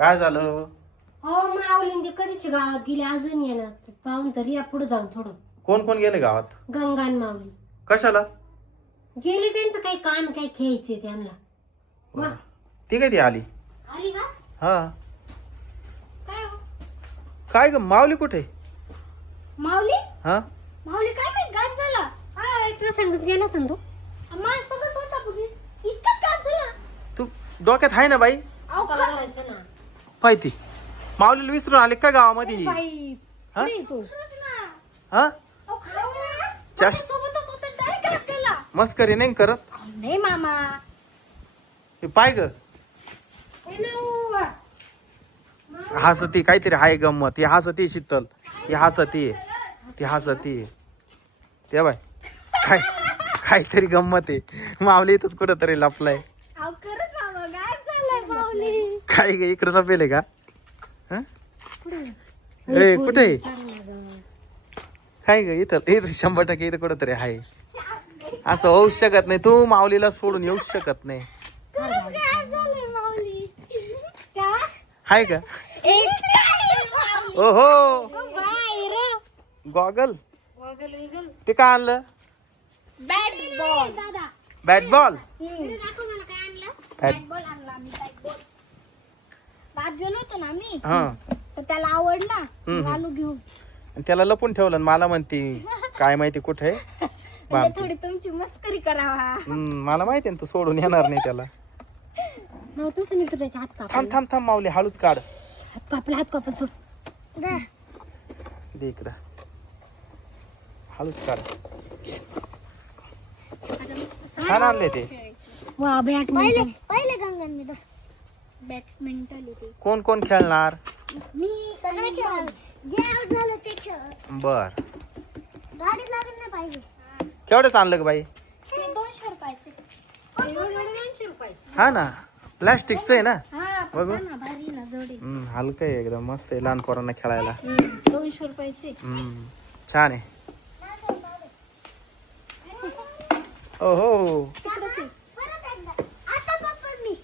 काय झालं? हो माऊली कधीची गावात गेली अजून येणार पाहून तरी या पुढे जाऊन थोडं. कोण कोण गेले गावात? गंगान माऊली कशाला गेली, त्यांचं काही काम काही खेळायचे त्यांना. वा ती काय ती आली? आली का? हा काय हो? काय ग माऊली कुठे? माऊली हा माऊली काय माहित गायब झाला. हा तुला सांगच गेला होता ना तो. माझ सगळंच होता पुढे इतकं गायब झाला. तू डोक्यात आहे ना बाई? अहो काय करायचं ना माहिती माऊलीला विसरून आले का गावामध्ये? बाई हा? पुढे तू हा अहो चार- सोबतच होता डायरेक्ट गायब झाला. मस्करी नाही करत. नाही मामा. हे पाय ग हॅलो हसती काहीतरी आहे गंमत. ही हसती शीतल, ही हसती, ती हसती ते बाय काय काहीतरी गंमत आहे. माऊली इथंच कुठं तरी लपलाय. अहो खरंच मामा गायब झालाय माऊली. काय ग इकडे लपेले का? हं? ए कुठे काय ग? इथं इथं 100% इथं कुठं तरी आहे. असं होऊ शकत नाही. तू माऊलीला सोडून येऊ शकत नाही. हाय का? ओहो गॉगल ते काय आणलं? बॅट बॉल दादा. Bat ball. दाखव मला काय आणलं. बॅट बॅट बॉल आणला आम्ही. बॅट बॉल बात गेलो होतो ना आम्ही, हा तर त्याला आवडला. हम्म. आलो घेऊन. आणि त्याला लपून ठेवलं आणि मला म्हणती काय माहिती कुठे आहे. म्हणजे थोडी तुमची मस्करी करावा. मला माहिती आहे ना तू सोडून येणार नाही त्याला. नव्हतंच मी तुझ्या हात कापला. थांब थांब थांब माऊली हळूच काढ. हात कापला, हात कापला सोड. दे इकडं हळूच काढ. छान आणले ते. वा बॅडमिंटन. पहिले गंगन मी बॅडमिंटन होते. कोण कोण खेळणार? मी सगळे खेळ जे आउट झालं ते खेळ. बर गाडी लागून नाही पाहिजे. केवढंच आणलं ग बाई? 200 रुपयाचे. 200 रुपयाचे. हा ना प्लॅस्टिकचं आहे ना. हा बघू. ना भारी ना जोडी. हलकं आहे एकदम मस्त आहे लहान पोरांना खेळायला. 200 रुपयाचे. छान आहे. ओहो तिकडच आहे. आता पप्पा मी.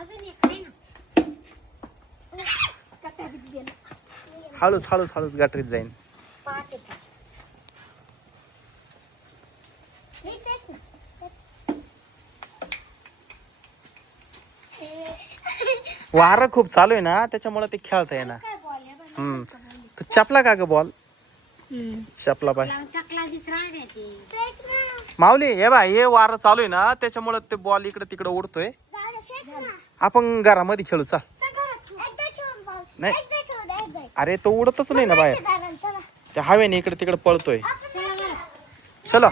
अजून एक आहे ना. कटारीत गेला. हळूच हळूच हळूच गटरीत जाईन. पाठ येतात. वारं खूप चालू आहे ना त्याच्यामुळे ते खेळता येणार. तर चपला का ग बॉल? चपला पाय माऊली. हे बाय हे वारं चालू आहे ना त्याच्यामुळे ते बॉल इकडे तिकडे उडतोय. आपण घरामध्ये खेळू चा. नाही अरे तो उडतच नाही ना बाहेर. त्या हवेने इकडे तिकडे पळतोय. चला